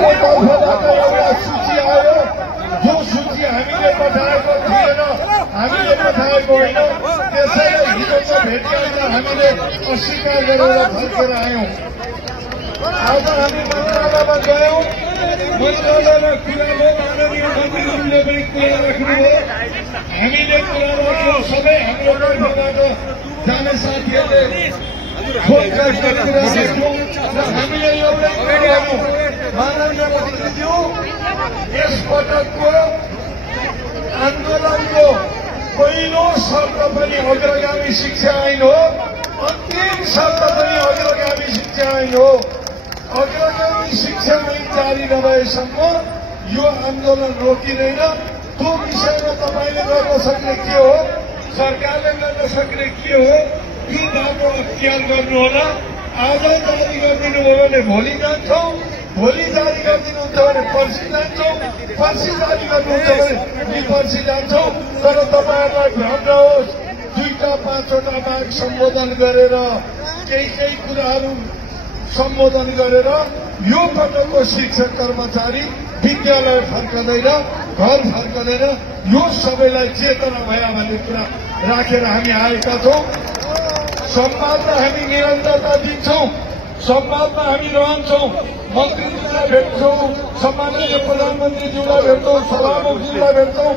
तर्फबाट एउटा सूची आयो, जो सूची हामीले पठाएको थिएन, हामीले पठाएको होइन, त्यसैले हिजोको भेटिएमा हामीले अस्वीकार गरेर फर्केर आयौं। आज हामी मन्त्रालयमा गयौं, मन्त्रालयमा कुरा भयो, माननीय मन्त्रीहरूले पनि कुरा राख्नुभयो, हामीले कुरा राख्यौं, सबै हाम्रो तर्फबाट जाने साथीहरूले फोन गरिराखेको र हामीले एउटै कुरा गर्यौं, माननीय मन्त्रीज्यू, यस पटकको आन्दोलनको पहिलो शब्द पनि अग्रगामी शिक्षा ऐन हो, अन्तिम शब्द पनि अग्रगामी शिक्षा ऐन हो। अग्रगामी शिक्षा ऐन जारी नभएसम्म यो आन्दोलन रोकिँदैन। त्यो विषयमा तपाईले गर्न सक्ने के हो, सरकारले गर्न सक्ने के हो, ती बाटो अख्तियार गर्नुहोला। आज जारी गरिदिनुभयो भने भोलि जान्छौं, भोलि जारी गरिदिनुहुन्छ भने पर्सि जान्छौं, पर्सि जारी गर्नुहुन्छ भने पर्सि जान्छौं। तर तपाईहरुलाई भ्रम नहोस्, 2-5वटा माग सम्बोधन गरेर केही कुराहरू सम्बोधन गरेर यो पटकको शिक्षक कर्मचारी विद्यालय फर्कदैन, घर फर्कदैन। यो सबैलाई चेतना भए भन्ने कुरा राखेर हामी आएका छौं। संवादमा हामी निरन्तरता दिन्छौं, संवादमा हामी रहन्छौं, मन्त्रीज्यूलाई भेट्छौं, सम्माननीय प्रधानमन्त्रीज्यूलाई भेट्छौं, सभामुखज्यूलाई भेट्छौं,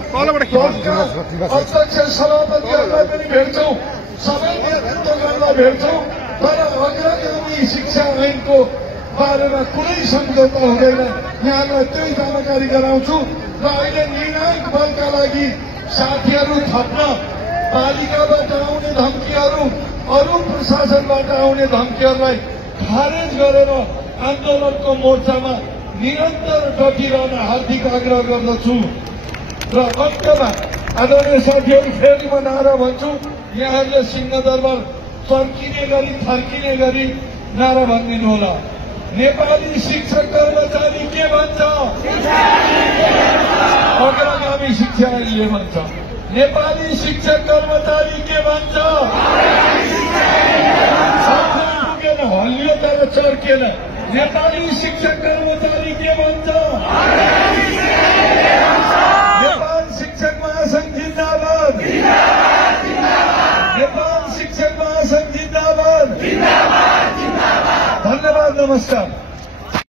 अध्यक्ष सभापतिहरूलाई पनि भेट्छौं, सबै नेतृत्वगणलाई भेट्छौं। तर अग्रगामी शिक्षा ऐनको बारेमा कुनै सम्झौता हुँदैन। यहाँलाई त्यही जानकारी गराउँछु। र अहिले निर्णायक बलका लागि साथीहरू थप्न, पालिकाबाट आउने धम्कीहरू, अरू प्रशासनबाट आउने धम्कीहरूलाई खारेज गरेर आन्दोलनको मोर्चामा निरन्तर डटिरहन हार्दिक आग्रह गर्दछु। र अन्त्यमा आदरणीय साथीहरू, फेरि म नारा भन्छु, यहाँहरूले सिंहदरबार फर्किने गरी थर्किने गरी नारा भनिदिनु होला। नेपाली शिक्षक कर्मचारी के भन्छ? अग्रगामी शिक्षा ऐनले भन्छ। नेपाली शिक्षक कर्मचारी के भन्छ? हल्लियो तर चर्केन। नेपाली शिक्षक कर्मचारी के भन्छ? नेपाल शिक्षक महासंघ जिन्दाबाद, नेपाल शिक्षक महासंघ जिन्दाबाद। धन्यवाद, नमस्कार।